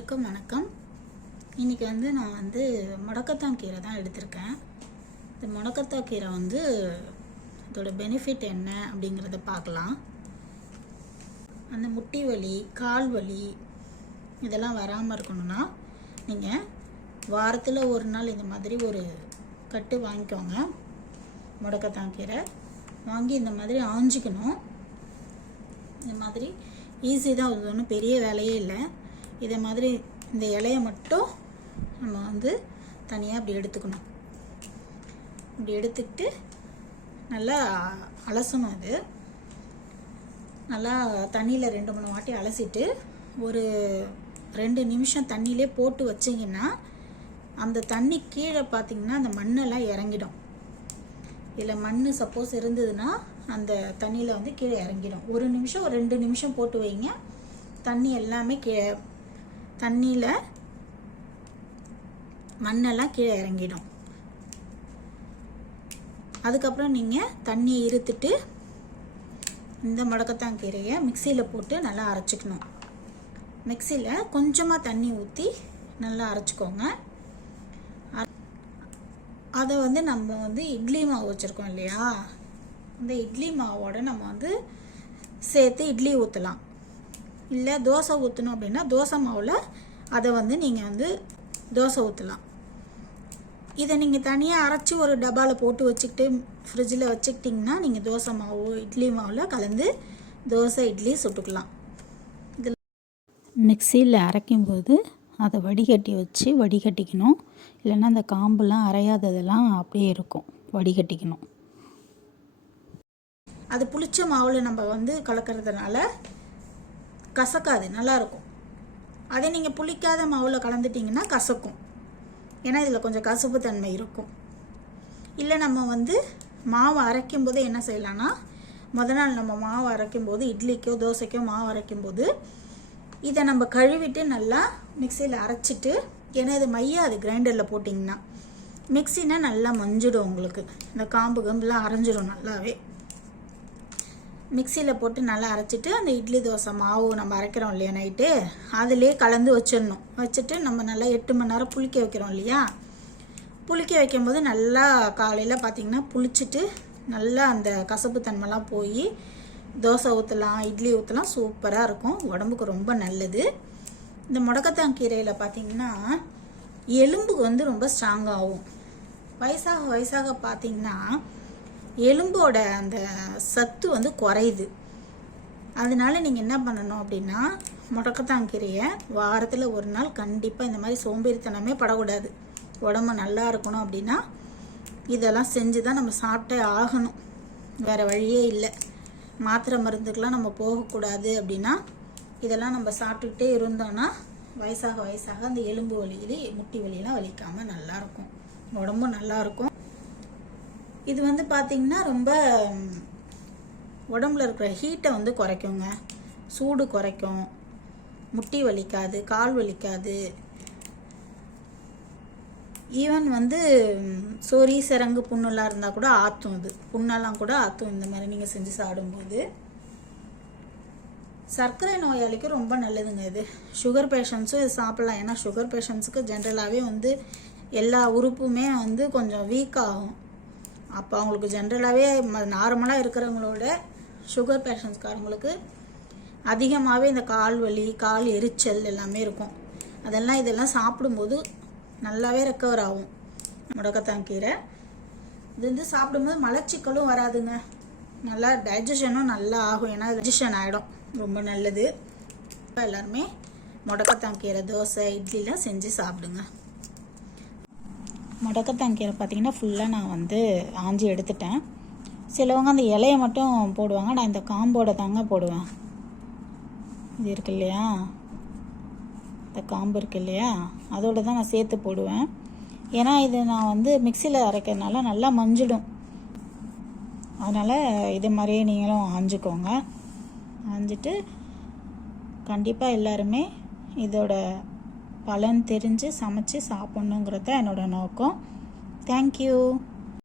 எல்லாருக்கும் வணக்கம். இன்றைக்கி நான் முடக்கத்தான் கீரை தான் எடுத்திருக்கேன். இந்த முடக்கத்தான் கீரை இதோட பெனிஃபிட் என்ன அப்படிங்கிறத பார்க்கலாம். அந்த முட்டி வலி, கால் வலி இதெல்லாம் வராமல் இருக்கணும்னா நீங்கள் வாரத்தில் ஒரு நாள் இந்த மாதிரி ஒரு கட்டு வாங்கிக்கோங்க. முடக்கத்தான் கீரை வாங்கி இந்த மாதிரி ஆஞ்சிக்கணும். இந்த மாதிரி ஈஸி தான், அது ஒன்றும் பெரிய வேலையே இல்லை. இதை மாதிரி இந்த இலையை மட்டும் நம்ம தனியாக இப்படி எடுத்துக்கணும். இப்படி எடுத்துக்கிட்டு நல்லா அலசணும். இது நல்லா தண்ணியில் 2-3 வாட்டி அலசிட்டு ஒரு 2 நிமிஷம் தண்ணியிலே போட்டு வச்சிங்கன்னா அந்த தண்ணி கீழே பார்த்திங்கன்னா அந்த மண்ணெல்லாம் இறங்கிடும். இதில் மண் சப்போஸ் இருந்ததுன்னா அந்த தண்ணியில் கீழே இறங்கிடும். 1 நிமிஷம் 2 நிமிஷம் போட்டு வைங்க. தண்ணி எல்லாமே தண்ணியில் மண்ணெல்லாம் கீழே இறங்கிடும். அதுக்கப்புறம் நீங்கள் தண்ணியை இருத்துட்டு இந்த முடக்கத்தான் கீரையை மிக்சியில் போட்டு நல்லா அரைச்சிக்கணும். மிக்சியில் கொஞ்சமாக தண்ணி ஊற்றி நல்லா அரைச்சிக்கோங்க. அதை நம்ம இட்லி மாவு வச்சுருக்கோம் இல்லையா, இந்த இட்லி மாவோட நம்ம சேர்த்து இட்லி ஊற்றலாம். இல்லை தோசை ஊற்றணும் அப்படின்னா தோசை மாவில் அதை நீங்கள் தோசை ஊற்றலாம். இதை நீங்கள் தனியாக அரைச்சி ஒரு டப்பாவில் போட்டு வச்சுக்கிட்டு ஃப்ரிட்ஜில் வச்சுக்கிட்டிங்கன்னா நீங்கள் தோசை மாவு இட்லி மாவில் கலந்து தோசை இட்லி சுட்டுக்கலாம். இதில் மிக்சியில் அரைக்கும்போது அதை வடிகட்டிக்கணும். இல்லைன்னா அந்த காம்புலாம் அரையாததெல்லாம் அப்படியே இருக்கும், வடிகட்டிக்கணும். அது புளிச்ச மாவில் நம்ம கலக்கிறதுனால கசக்காது, நல்லாயிருக்கும். அதே நீங்கள் புளிக்காத மாவில் கலந்துட்டிங்கன்னா கசக்கும். ஏன்னா இதில் கொஞ்சம் கசப்பு தன்மை இருக்கும். இல்லை நம்ம மாவு அரைக்கும் போது என்ன செய்யலான்னா, நாள் நம்ம மாவு அரைக்கும் போது இட்லிக்கோ தோசைக்கோ மாவு அரைக்கும் போது இதை நம்ம கழுவிட்டு நல்லா மிக்சியில் அரைச்சிட்டு, ஏன்னா இது மையாது கிரைண்டரில் போட்டிங்கன்னா மிக்சினா நல்லா மஞ்சிடும். உங்களுக்கு இந்த காம்பு கம்புலாம் அரைஞ்சிடும் நல்லாவே. மிக்சியில் போட்டு நல்லா அரைச்சிட்டு அந்த இட்லி தோசை மாவு நம்ம அரைக்கிறோம் இல்லையா நைட்டு, அதிலே கலந்து வச்சிடணும். வச்சுட்டு நம்ம நல்லா 8 மணி நேரம் புளிக்க வைக்கிறோம் இல்லையா, புளிக்க வைக்கும்போது நல்லா காலையில் பார்த்திங்கன்னா புளிச்சிட்டு நல்லா அந்த கசப்பு தன்மைலாம் போய் தோசை ஊற்றலாம், இட்லி ஊற்றலாம், சூப்பராக இருக்கும். உடம்புக்கு ரொம்ப நல்லது. இந்த முடக்கத்தான் கீரையில் பார்த்திங்கன்னா எலும்பு ரொம்ப ஸ்ட்ராங்காகும். வயசாக பார்த்திங்கன்னா எலும்போட அந்த சத்து குறையுது. அதனால நீங்கள் என்ன பண்ணணும் அப்படின்னா, முடக்கத்தான் கீரையை வாரத்தில் ஒரு நாள் கண்டிப்பாக இந்த மாதிரி சோம்பேறித்தனமே படக்கூடாது. உடம்பு நல்லா இருக்கணும் அப்படின்னா இதெல்லாம் செஞ்சு தான் நம்ம சாப்பிட்டே ஆகணும். வேறு வழியே இல்லை. மாத்திரை மருந்துக்கெலாம் நம்ம போகக்கூடாது. அப்படின்னா இதெல்லாம் நம்ம சாப்பிட்டுக்கிட்டே இருந்தோன்னா வயசாக அந்த எலும்பு வலி முட்டி வலியெல்லாம் வலிக்காமல் நல்லாயிருக்கும், உடம்பும் நல்லாயிருக்கும். இது பார்த்திங்கன்னா ரொம்ப உடம்புல இருக்கிற ஹீட்டை குறைக்குங்க, சூடு குறைக்கும், முட்டி வலிக்காது, கால் வலிக்காது. ஈவன் சொறி சிரங்கு புண்ணெல்லாம் இருந்தால் கூட ஆற்றும். இது புண்ணெல்லாம் கூட ஆற்றும் இந்த மாதிரி நீங்கள் செஞ்சு சாப்பிடும்போது. சர்க்கரை நோயாளிக்கு ரொம்ப நல்லதுங்க இது. சுகர் பேஷண்ட்ஸும் இது சாப்பிட்லாம். ஏன்னா சுகர் பேஷண்ட்ஸுக்கு ஜென்ரலாகவே எல்லா உறுப்புமே கொஞ்சம் வீக் ஆகும். அப்போ அவங்களுக்கு ஜென்ரலாகவே நார்மலாக இருக்கிறவங்களோட சுகர் பேஷண்ட்ஸ்காரங்களுக்கு அதிகமாகவே இந்த கால் வலி, கால் எரிச்சல் எல்லாமே இருக்கும். இதெல்லாம் சாப்பிடும்போது நல்லாவே ரெக்கவர் ஆகும். முடக்கத்தான் கீரை இது சாப்பிடும்போது மலச்சிக்கலும் வராதுங்க. நல்லா டைஜஷனும் நல்லா ஆகும். ஏன்னா டைஜஷன் ஆகிடும், ரொம்ப நல்லது. எல்லாருமே முடக்கத்தான் கீரை தோசை இட்லிலாம் செஞ்சு சாப்பிடுங்க. முடக்கத்தான் கீரை பார்த்திங்கன்னா ஃபுல்லாக நான் ஆஞ்சி எடுத்துட்டேன். சிலவங்க அந்த இலையை மட்டும் போடுவாங்க, நான் இந்த காம்போட தாங்க போடுவேன். இது இருக்கு இல்லையா, இந்த காம்பு இருக்கு இல்லையா, அதோடு தான் நான் சேர்த்து போடுவேன். ஏன்னா இது நான் மிக்சியில் அரைக்கிறதுனால நல்லா மஞ்சிடும். அதனால் இது மாதிரியே நீங்களும் ஆஞ்சிக்கோங்க. ஆஞ்சிட்டு கண்டிப்பாக எல்லாருமே இதோட பலன் தெரிஞ்சு சமைச்சு சாப்பிட்ணுங்கிறது தான் என்னோட நோக்கம். தேங்க்யூ.